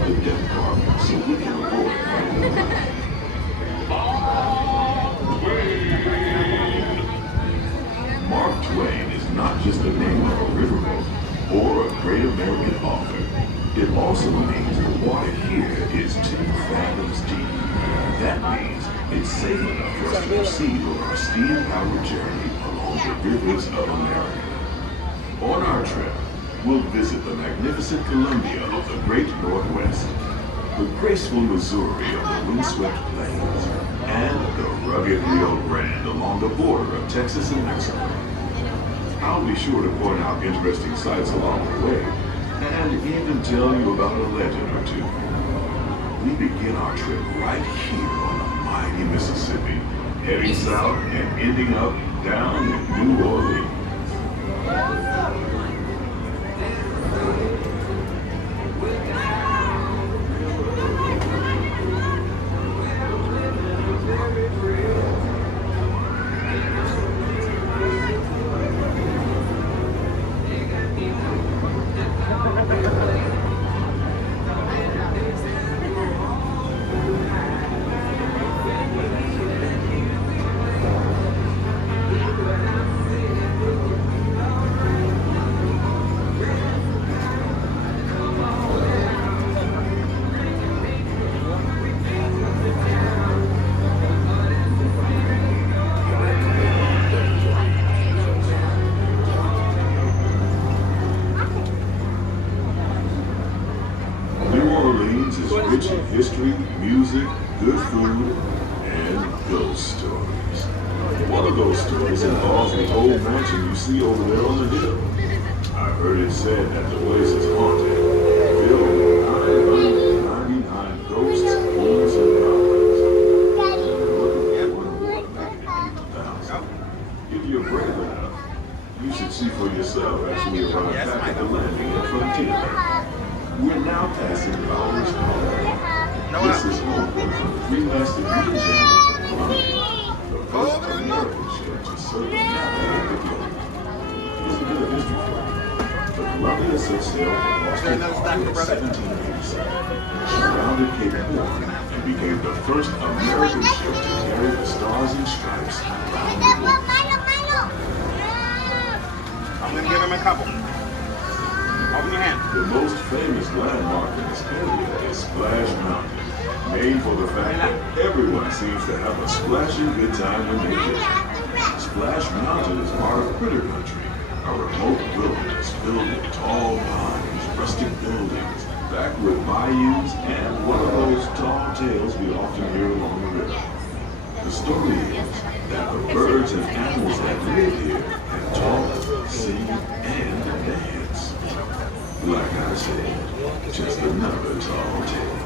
out the death carpet so we can avoid fighting them. Mark Twain is not just the name of a riverboat or a great American author. It also means the water here is 2 fathoms deep. That means it's safe enough for us to proceed on our steam-powered journey along the rivers of America. On our trip, we'll visit the magnificent Columbia of the Great Northwest, the graceful Missouri of the windswept plains, and the rugged Rio Grande along the border of Texas and Mexico. I'll be sure to point out interesting sights along the way, and even tell you about a legend or two. We begin our trip right here on the mighty Mississippi, heading south and ending up down in New Orleans. Rich in history, music, good food, and ghost stories. One of those stories involves the old mansion you see over there on the hill. I've heard it said that the place is haunted, filled with 999 ghosts, ghouls, and goblins. If you're brave enough, you should see for yourself as we arrive back at the landing at Frontierland. We're now passing Bowers Hall. This is home from the three-masted wooden channel of Columbia, the first American ship to circumnavigate the globe. Here's a bit of history for you. The Columbia set sail from Boston Harbor in 1787. She rounded Cape Horn and became the first American ship to carry the Stars and Stripes around the world. I'm going to give him a couple. Open your hand. The most famous landmark in this area is Splash Mountain, named for the fact that everyone seems to have a splashing good time when they get there. Splash Mountain is part of Critter Country, a remote wilderness filled with tall pines, rustic buildings, backward bayous, and one of those tall tales we often hear along the river. The story is that the birds and animals that live here can talk, sing, and dance. Like I said, just another tall tale.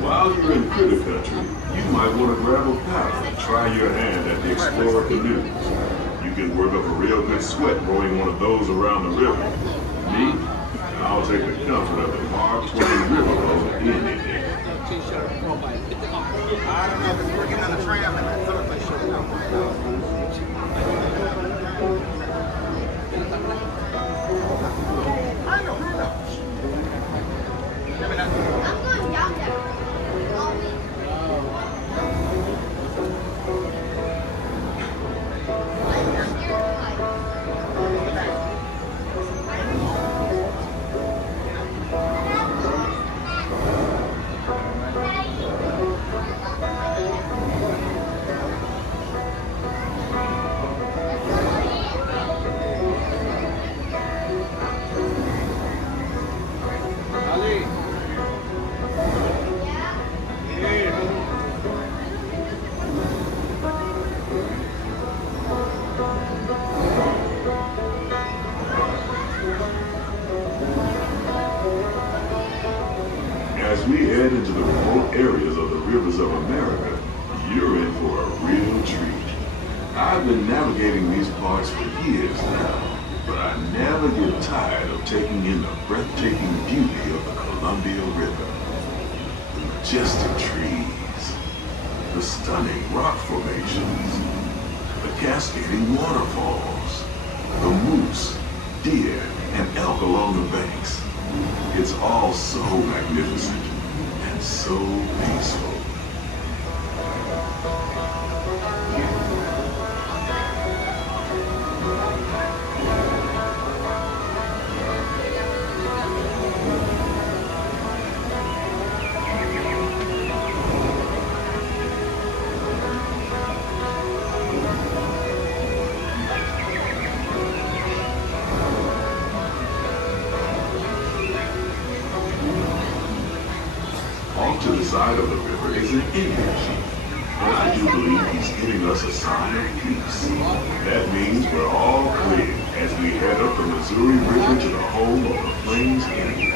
While you're in Critter Country, you might want to grab a paddle and try your hand at the Explorer canoes. You can work up a real good sweat rowing one of those around the river. Me, I'll take the comfort of the Maark Twain Riverboat any day. I don't know if it's working on the tram and that sort of I'm going down there. As we head into the remote areas of the rivers of America, you're in for a real treat. I've been navigating these parts for years now, but I never get tired of taking in the breathtaking beauty of the Columbia River. The majestic trees, the stunning rock formations, the cascading waterfalls, the moose, deer, and elk along the banks, It's all so magnificent and so peaceful. To the side of the river is an Indian chief, and I do believe he's giving us a sign of peace. That means we're all clear as we head up the Missouri River to the home of the Plains Indians.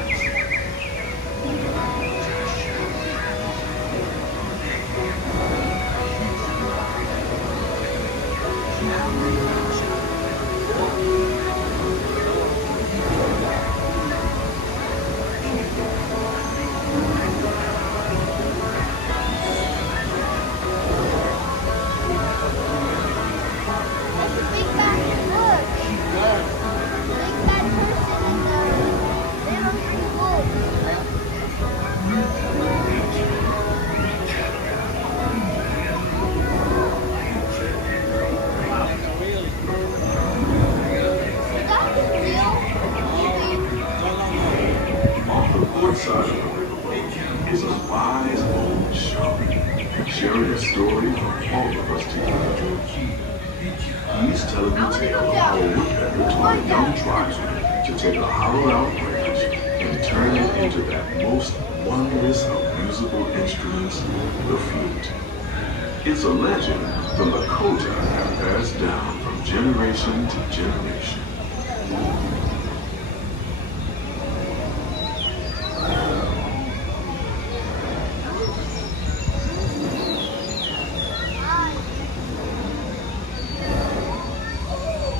Side of the riverboat is a wise old shark sharing a story for all of us to hear. He's telling the tale of how a woodpecker taught a young tribesman to take a hollowed-out branch and turn it into that most wondrous of musical instruments, the flute. It's a legend the Lakota have passed down from generation to generation.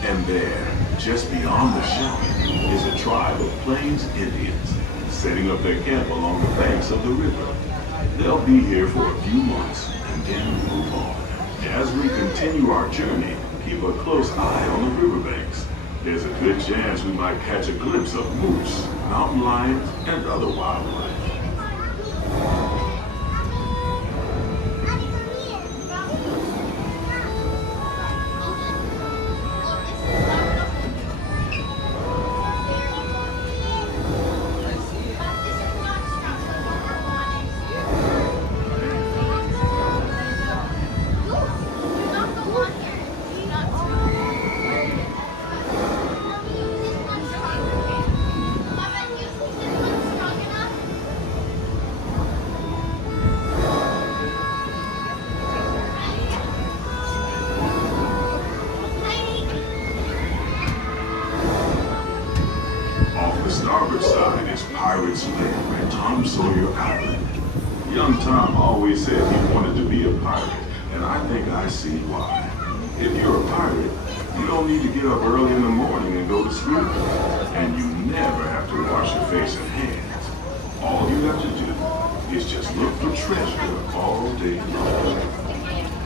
And there, just beyond the shout, is a tribe of Plains Indians setting up their camp along the banks of the river. They'll be here for a few months and then move on. As we continue our journey, keep a close eye on the riverbanks. There's a good chance we might catch a glimpse of moose, mountain lions, and other wildlife. Starboard side is Pirate's Lair and Tom Sawyer Island. Young Tom always said he wanted to be a pirate, and I think I see why. If you're a pirate, you don't need to get up early in the morning and go to sleep, and you never have to wash your face and hands. All you have to do is just look for treasure all day long.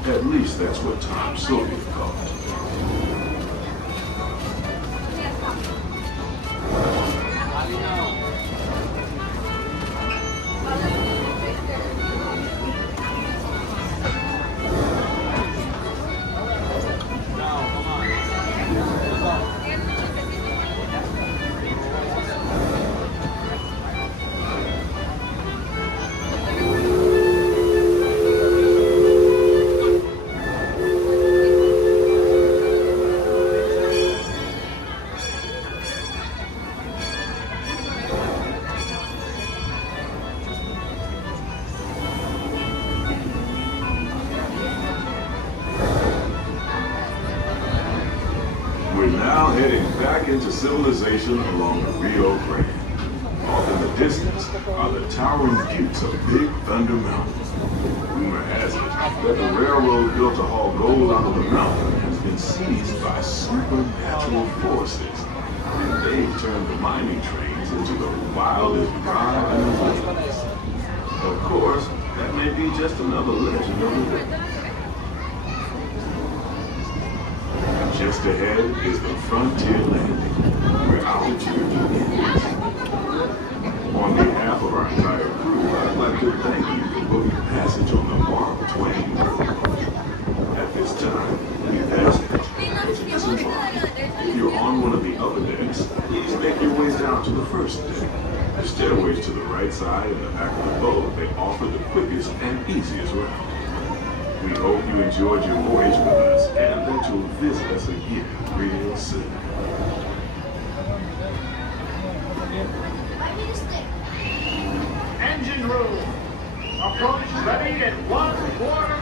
At least that's what Tom Sawyer called it. We're now heading back into civilization along the Rio Grande. Off in the distance are the towering buttes of Big Thunder Mountain. Rumor has it that the railroad built to haul gold out of the mountain has been seized by supernatural forces, and they've turned the mining trains into the wildest drive in the wilderness. Of course, that may be just another legend of the river. Just ahead is the Frontier Landing, where altitude begins. On behalf of our entire crew, I'd like to thank you for booking passage on the Mark Twain Riverboat. At this time, we ask that you disembark. If you're on one of the other decks, please make your way down to the first deck. The stairways to the right side and the back of the boat, they offer the quickest and easiest route. We hope you enjoyed your voyage with us and that you'll visit us again real soon. Engine room. Approach ready in 1 quarter.